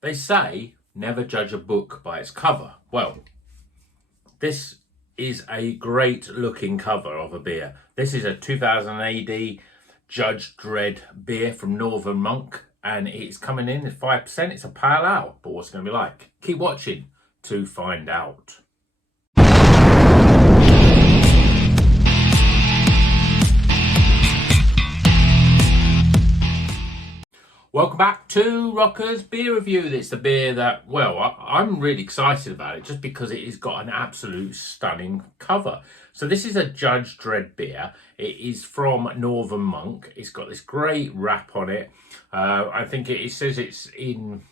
They say never judge a book by its cover. Well, this is a great looking cover of a beer. This is a 2000 AD Judge Dredd beer from Northern Monk, and it's coming in at 5%. It's a pale ale, but what's it going to be like? Keep watching to find out. Welcome back to Rocker's Beer Review. It's the beer that, well, I'm really excited about it just because it has got an absolute stunning cover. So this is a Judge Dredd beer. It is from Northern Monk. It's got this great wrap on it. I think it says it's in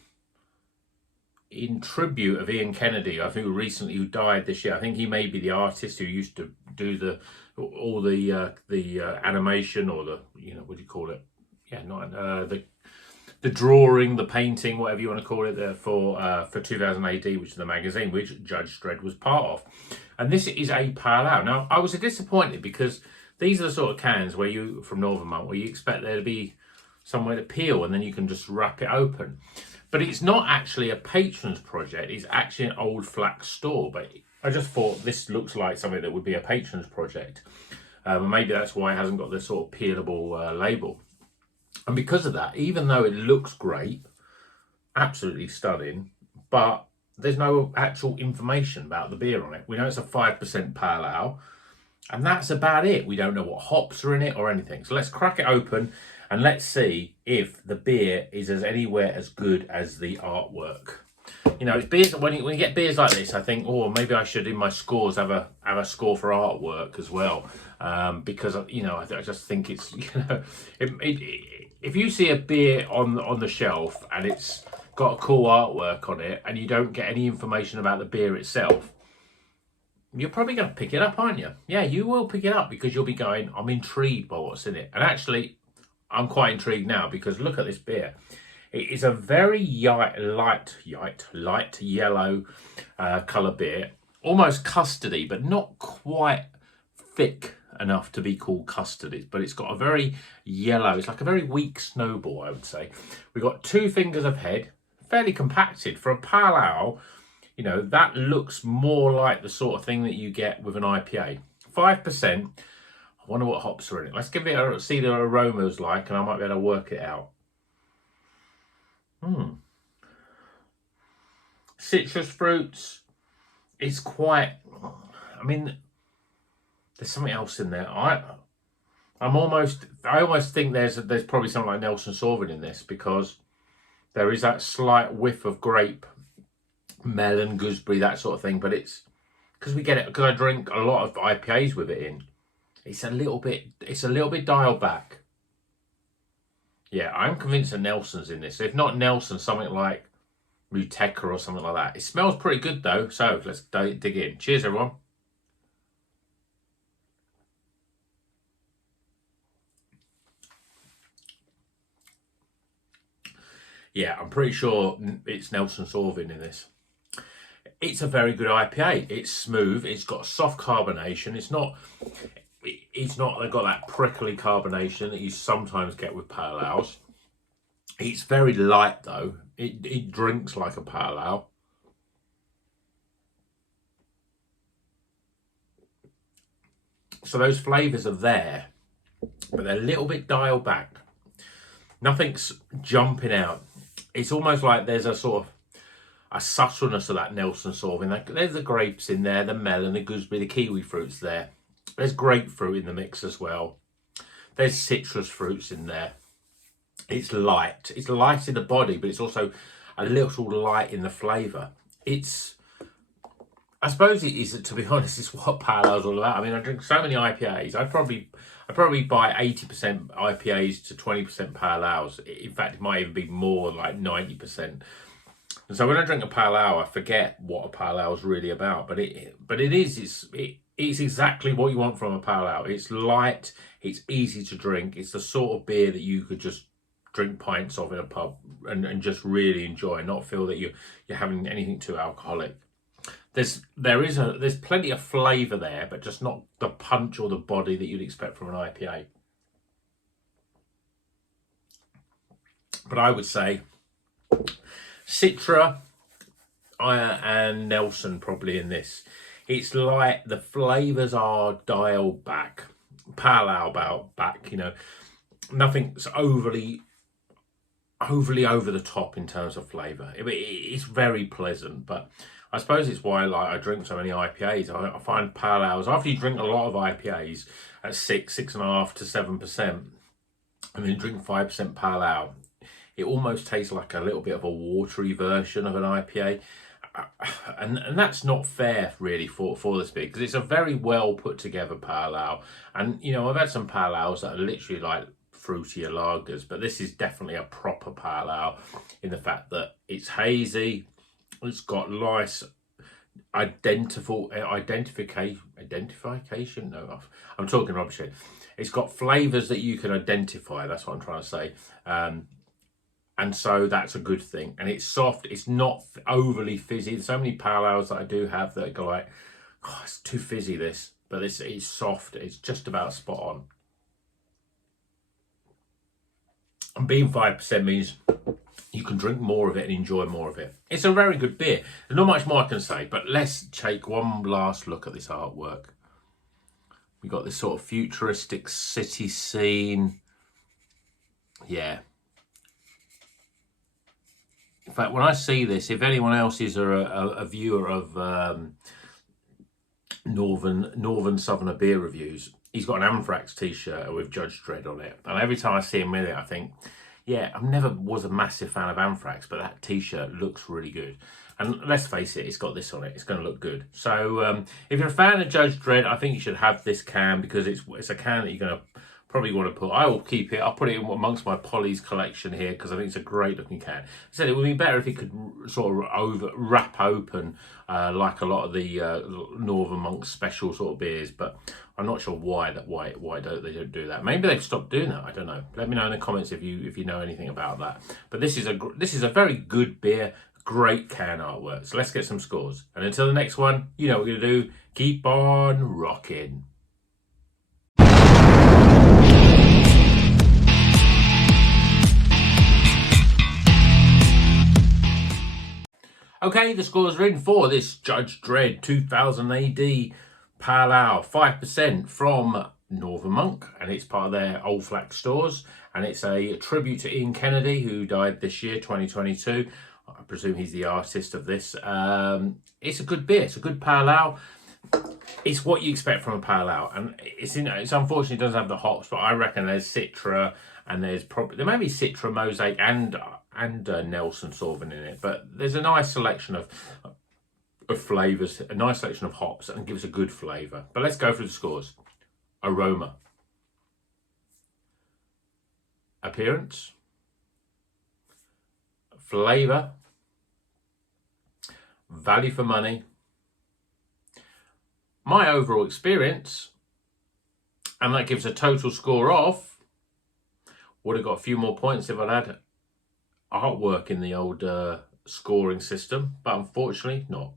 tribute of Ian Kennedy, I think who died this year. I think he may be the artist who used to do all the animation, or the, what do you call it? Yeah, not the drawing, the painting, whatever you want to call it, there for 2000 AD, which is the magazine which Judge Dredd was part of. And this is a pale ale. Now, I was disappointed because these are the sort of cans from Northern Monk, where you expect there to be somewhere to peel and then you can just wrap it open. But it's not actually a patron's project. It's actually an old flax store. But I just thought this looks like something that would be a patron's project. Maybe that's why it hasn't got this sort of peelable label. And because of that, even though it looks great, absolutely stunning, but there's no actual information about the beer on it. We know it's a 5% pale ale, and that's about it. We don't know what hops are in it or anything. So let's crack it open and let's see if the beer is anywhere as good as the artwork. It's beers, when you get beers like this, I think, oh, maybe I should in my scores have a score for artwork as well, because I just think it's if you see a beer on the shelf and it's got a cool artwork on it and you don't get any information about the beer itself, you're probably going to pick it up, aren't you? Yeah, you will pick it up because you'll be going, I'm intrigued by what's in it. And actually, I'm quite intrigued now because look at this beer. It is a very light yellow colour beer, almost custardy, but not quite thick enough to be called custard. But it's got a very yellow, it's like a very weak snowball, I would say. We've got 2 fingers of head, fairly compacted. For a pale ale, that looks more like the sort of thing that you get with an IPA. 5%. I wonder what hops are in it. Let's give it see the aromas like, and I might be able to work it out. Citrus fruits. It's quite, there's something else in there. I almost think there's probably something like Nelson Sauvin in this, because there is that slight whiff of grape, melon, gooseberry, that sort of thing. But it's because I drink a lot of IPAs with it in. It's a little bit dialed back. Yeah, I'm convinced that Nelson's in this. If not Nelson, something like Muteca or something like that. It smells pretty good though. So let's dig in. Cheers, everyone. Yeah, I'm pretty sure it's Nelson Sauvin in this. It's a very good IPA. It's smooth. It's got soft carbonation. It's not got that prickly carbonation that you sometimes get with pale ales. It's very light though. It drinks like a pale ale. So those flavours are there, but they're a little bit dialed back. Nothing's jumping out. It's almost like there's a sort of a subtleness of that Nelson Sauvin. There's the grapes in there, the melon, the gooseberry, the kiwi fruits there. There's grapefruit in the mix as well. There's citrus fruits in there. It's light. It's light in the body, but it's also a little light in the flavour. I suppose it is, to be honest, it's what pale ale's all about. I drink so many IPAs. I probably buy 80% IPAs to 20% pale ales. In fact, it might even be more, like 90%. And so when I drink a pale ale, I forget what a pale ale is really about. But it's exactly what you want from a pale ale. It's light, it's easy to drink. It's the sort of beer that you could just drink pints of in a pub and just really enjoy, and not feel that you're having anything too alcoholic. There's plenty of flavour there, but just not the punch or the body that you'd expect from an IPA. But I would say Citra and Nelson probably in this. It's like the flavours are dialed back, pale ale back, you know. Nothing's overly over the top in terms of flavour. It's very pleasant, but I suppose it's why I drink so many IPAs. I find pale ales, after you drink a lot of IPAs at 6.5% to 7%, and then drink 5% pale ale, it almost tastes like a little bit of a watery version of an IPA. And that's not fair really for this beer, because it's a very well put together pale ale. And you know, I've had some pale ales that are literally like fruitier lagers, but this is definitely a proper pale ale in the fact that it's hazy, it's got nice identification. No, I'm talking rubbish here. It's got flavours that you can identify. That's what I'm trying to say. And so that's a good thing. And it's soft. It's not overly fizzy. There's so many pale ales that I do have that go like, oh, it's too fizzy this. But this is soft. It's just about spot on. And being 5% means you can drink more of it and enjoy more of it. It's a very good beer. There's not much more I can say, but let's take one last look at this artwork. We've got this sort of futuristic city scene. Yeah. In fact, when I see this, if anyone else is a viewer of Northern Southerner beer reviews, he's got an Anthrax t-shirt with Judge Dredd on it. And every time I see him with it, I think, yeah, I never was a massive fan of Anthrax, but that t-shirt looks really good. And let's face it, it's got this on it. It's going to look good. So if you're a fan of Judge Dredd, I think you should have this can, because it's a can that you're going to probably want to put. I will keep it. I'll put it in amongst my Polly's collection here, because I think it's a great looking can. I said it would be better if it could sort of wrap open like a lot of the Northern Monk special sort of beers, but I'm not sure why don't they don't do that. Maybe they've stopped doing that. I don't know. Let me know in the comments if you know anything about that. But this is a very good beer. Great can artwork. So let's get some scores. And until the next one, you know what we're going to do. Keep on rocking. Okay, the scores are in for this Judge Dredd 2000 AD Pale Ale, 5% from Northern Monk, and it's part of their Old Flax stores, and it's a tribute to Ian Kennedy, who died this year, 2022. I presume he's the artist of this. It's a good beer. It's a good pale ale. It's what you expect from a pale ale, and it's unfortunately doesn't have the hops, but I reckon there's Citra, and there may be Citra, Mosaic, and Nelson sort of in it, but there's a nice selection of flavours, a nice selection of hops, and gives a good flavour. But let's go through the scores. Aroma, appearance, flavour, value for money, my overall experience, and that gives a total score of, would have got a few more points if I'd had artwork in the old scoring system, but unfortunately not.